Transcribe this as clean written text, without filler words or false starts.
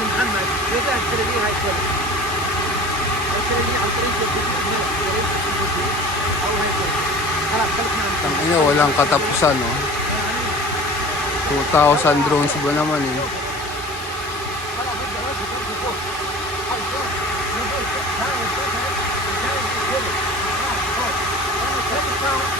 من محمد يقدر اشتري لي هاي كلها اشتري لي عن طريق او هاي كلها خلاص خلصنا Ang ina, walang katapusan, no? 2,000 drones ba naman, eh? خلاص